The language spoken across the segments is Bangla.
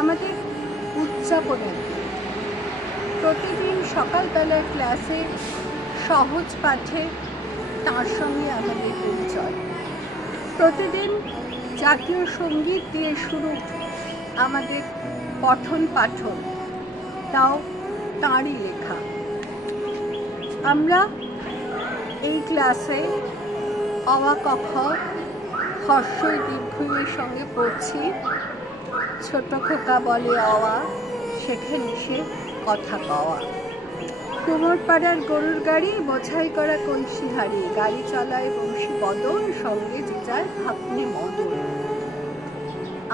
আমাদের উদযাপনের দিন। প্রতিদিন সকালবেলার ক্লাসে সহজ পাঠে তাঁর সঙ্গে আমাদের পরিচয়। প্রতিদিন জাতীয় সঙ্গীত দিয়ে শুরু আমাদের পঠন পাঠন, তাও তাঁরই লেখা। আমরা এই ক্লাসে অ ক খ হর্ষই দীর্ঘইয়ের সঙ্গে পড়ছি। ছোট খোকা বলে অওয়া, শেখে নিশে কথা কওয়া। কুমোরপাড়ার গরুর গাড়ি, বোঝাই করা কলসি হাড়ি, গাড়ি চালায় বংশী বদন, সঙ্গে যে যায় ভাগ্নে মদন।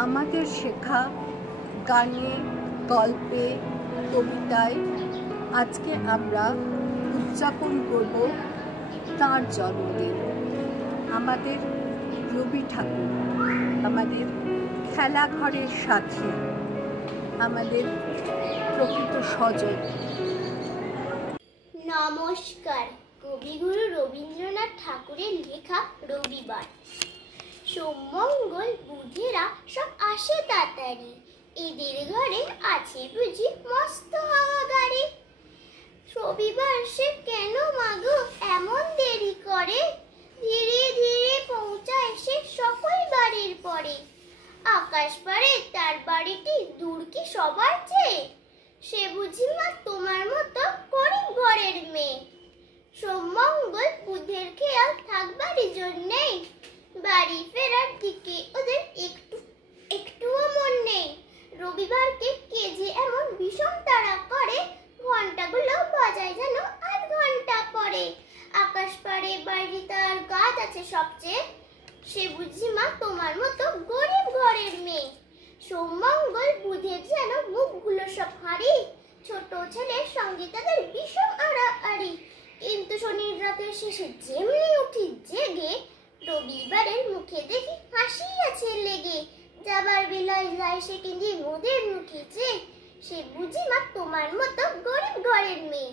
আমাদের শেখা গানে, গল্পে, কবিতায় আজকে আমরা উদযাপন করব তাঁর জন্মদিন। আমাদের রবি ঠাকুর, আমাদের খেলাঘরের সাথী, আমাদের প্রকৃত স্বজন। নমস্কার। কবিগুরু রবীন্দ্রনাথ ঠাকুরের লেখা রবিবার। সোমমঙ্গল বুধেরা সব আসে তাড়াতাড়ি, এদের ঘরে আছে বুঝি মস্ত হাওয়া গাড়ি। রবিবার সে কেন মাগো এমন দেরি করে, ধীরে ধীরে পৌঁছায় সে সকল বাড়ির পরে। আকাশ পারে তার বাড়িটি দূর কি সবার চেয়ে, সে বুঝি মা তোমার মতো গরিব ঘরের মেয়ে। সোমমঙ্গল বুধের খেয়াল থাকবারই জন্যেই, বাড়ি ফেরার দিকে ওদের একটুও মন নেই। রবিবারকে কে যে এমন ভীষণ তাড়া করে, ঘন্টাগুলো বাজায় যেন 8 ঘন্টা পরে। আকাশ পারে বাড়ি তার গাছ আছে সবচেয়ে, সে বুঝি মা তোমার মতো গরিব ঘরের মেয়ে। সোমমঙ্গল বুধের যেন মুখগুলো সব হাঁড়ি, ছোট ছেলের সঙ্গে তাদের ভীষণ আড়াআড়ি। কিন্তু শনির রাতের শেষে যেমনি উঠি জেগে, রবিবারের মুখে দেখি হাসি আছে লেগে। যাবার বেলায় যায় সে কিন্দি মোদের মুখে যে, সে বুঝি মা তোমার মতো গরিব ঘরের মেয়ে।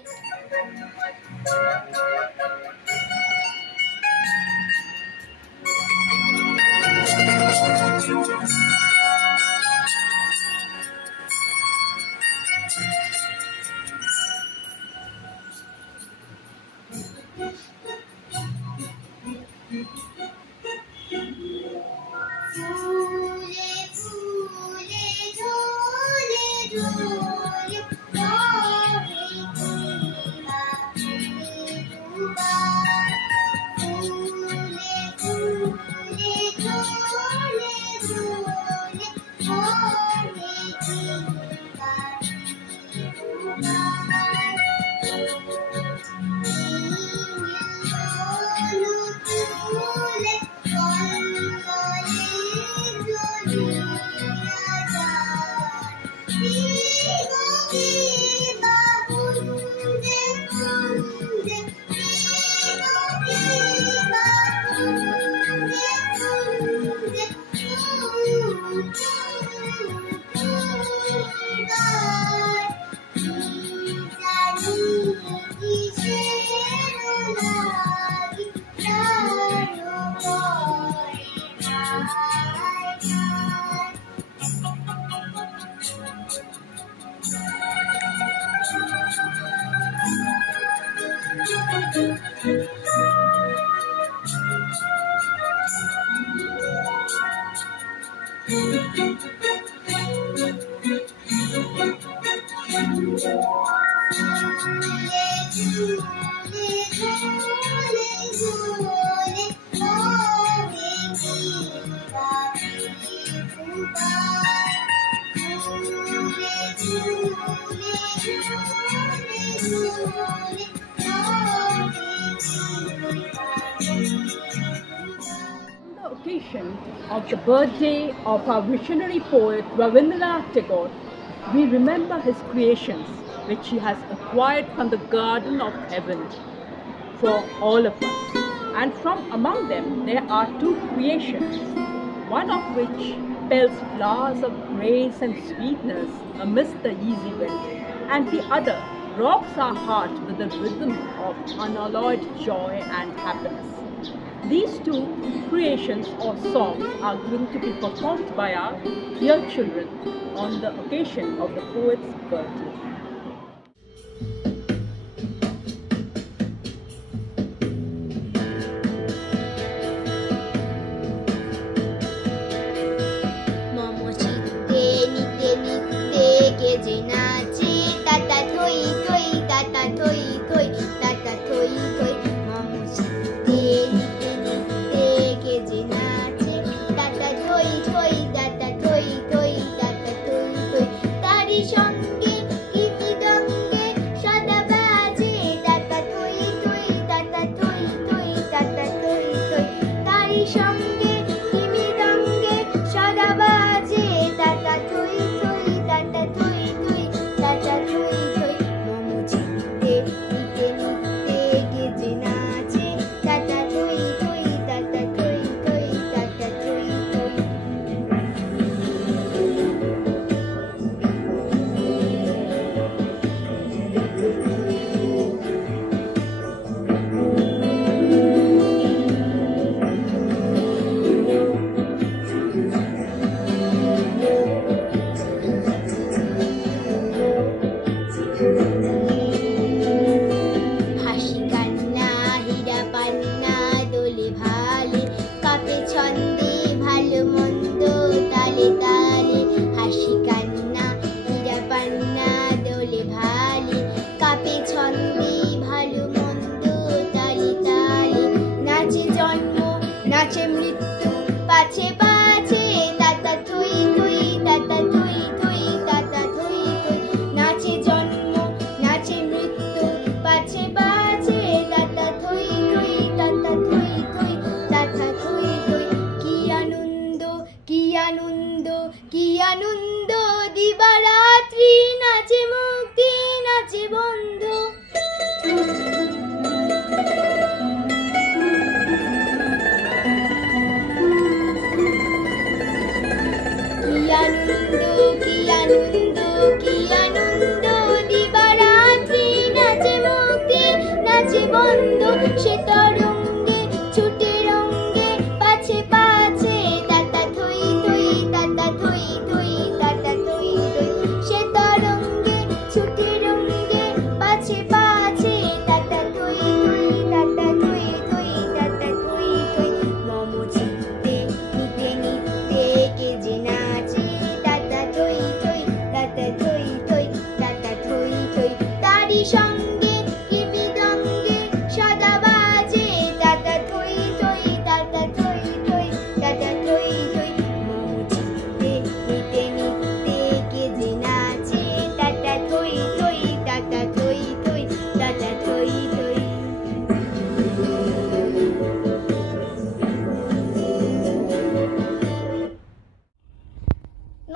Of the birthday of our visionary poet Rabindranath Tagore, we remember his creations which he has acquired from the garden of heaven for all of us. And from among them there are 2 creations, one of which spells flowers of grace and sweetness amidst the easy wind, and the other robs our heart with the rhythm of unalloyed joy and happiness. These two creations or songs are going to be performed by our dear children on the occasion of the poet's birthday.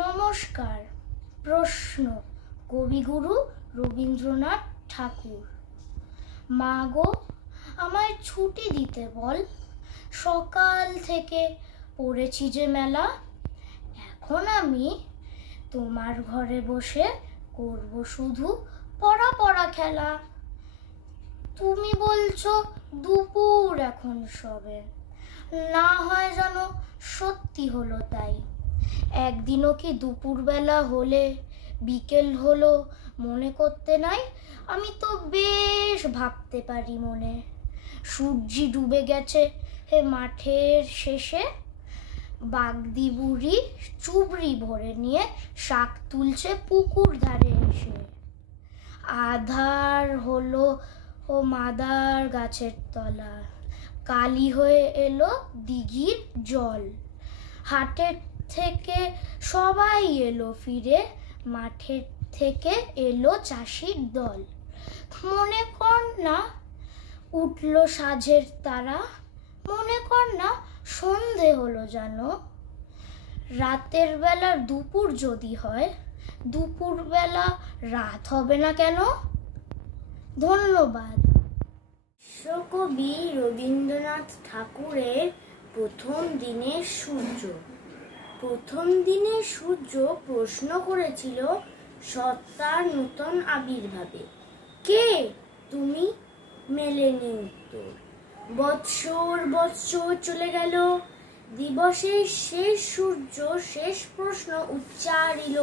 নমস্কার। প্রশ্ন কবিগুরু রবীন্দ্রনাথ ঠাকুর। মা গো, আমায় ছুটি দিতে বল, সকাল থেকে পড়েছি যে মেলা। এখন আমি তোমার ঘরে বসে করব শুধু পড়া পড়া খেলা। তুমি বলছো দুপুর এখন সবে, না হয় যেন সত্যি হলো তাই। একদিনও কি দুপুরবেলা হলে বিকেল হলো মনে করতে নাই? আমি তো বেশ ভাবতে পারি মনে। সূর্যি ডুবে গেছে হে মাঠের শেষে, বাগদি বুড়ি চুবড়ি ভরে নিয়ে শাক তুলছে পুকুর ধারে এসে। আধার হলো ও মাদার গাছের তলা, কালি হয়ে এলো দিঘির জল। হাটের থেকে সবাই এলো ফিরে, মাঠের থেকে এলো চাষির দল। মনে কর না উঠলো সাঁঝের তারা, মনে কর না সন্ধে হলো জানো। রাতের বেলা দুপুর যদি হয়, দুপুর বেলা রাত হবে না কেন? ধন্যবাদ। বিশ্বকবি রবীন্দ্রনাথ ঠাকুরের প্রথম দিনের সূর্য। প্রথম দিনের সূর্য প্রশ্ন করেছিল সত্তার নূতন আবির্ভাবে, কে তুমি? মেলেনি উত্তর। বৎসর বৎসর চলে গেল, দিবসের শেষ সূর্য শেষ প্রশ্ন উচ্চারিল।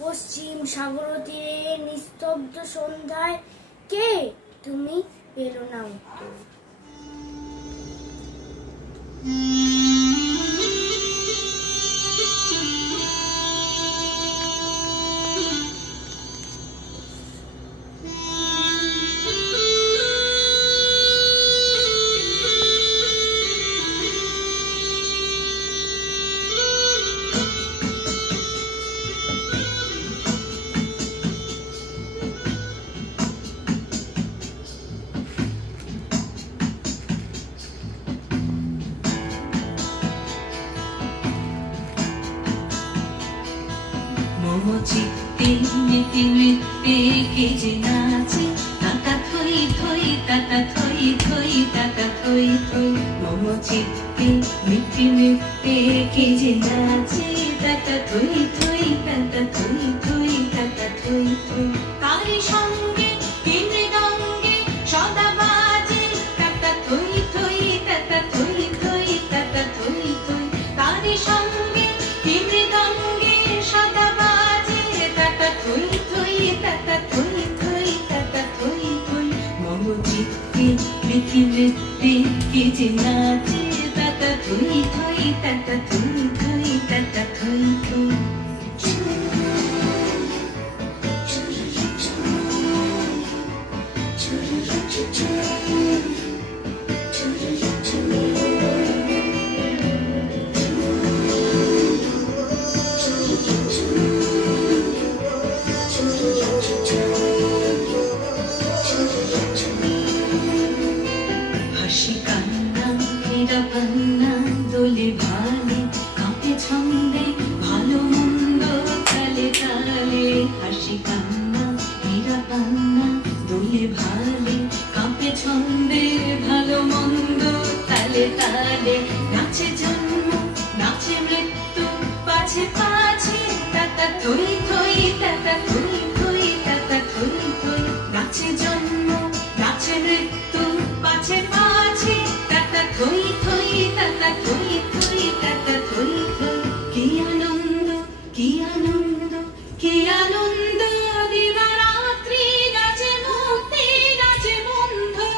পশ্চিম সাগর তীরে নিস্তব্ধ সন্ধ্যায় কে তুমি পেল না উত্তর। চিত্তে মেতে মেতে কে যে নাচে, তাতা থই থই তাতা থই থই তাতা থই থই। মম চিত্তে মেতে মেতে কে যে নাচে, তাতা থই থই তাতা থই থই তাতা থই থই। তারি সঙ্গে মৃদঙ্গে সদা বাজে, তাতা থই থই তাতা থই থই তাতা থই থই। তারি সঙ্গে মৃদঙ্গে সদা বাজে, তাতা থই থই তাতা থই থই তাতা থই থই। মম চিত্তে মেতে মেতে কে যে নাচে, তাতা থই থই তাতা থই থই তাতা থই থই। হাসি কান্না মেরা পান্না দোলে ভালে, কাঁপে ছন্দে ভালো মন্দ তালে তালে। হাসি কান্না মেরা পান্না দোলে ভালে, কাঁপে ছন্দে ভালো মন্দ তালে তালে। নাচে জন্ম নাচে মৃত্যু পাছে পাছে, তাতা থই থই তাতা থই থই তাতা থই থই। নাচে জন্ম নাচে মৃত্যু পাছে পাছে, তাতা থই থই তাতা থই থই তাতা থই থই। কি আনন্দ কি আনন্দ কি আনন্দ, দিবারাত্রি নাচে মুক্তি নাচে বন্ধু।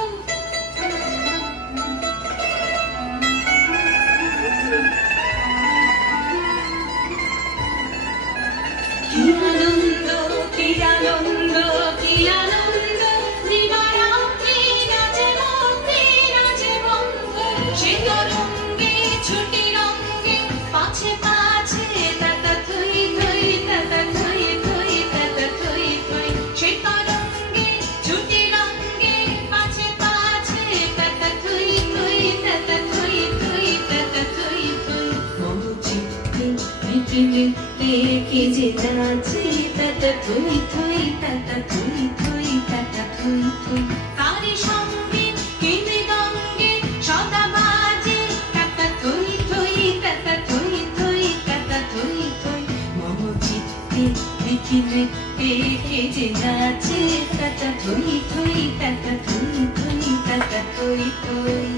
কি আনন্দ কি আনন্দ কি আনন্দ, দিবারাত্রি নাচে মুক্তি নাচে বন্ধু। সে তরঙ্গে ছুটি রঙ্গে পাছে পাছে, তাতা থই থই তাতা থই থই তাতা থই থই। সে তরঙ্গে ছুটি রঙ্গে পাছে পাছে, তাতা থই থই তাতা থই থই তাতা থই থই। মম চিত্তে মেতে মেতে কে যে নাচে, তাতা থই থই তাতা থই থই তাতা থই থই। তারি সঙ্গে মৃদঙ্গে সদা বাজে, তাতা থই থই তাতা থই থই তাতা থই থই। মম চিত্তে মেতে মেতে কে যে নাচে, তাতা থই থই তাতা থই থই তাতা থই থই।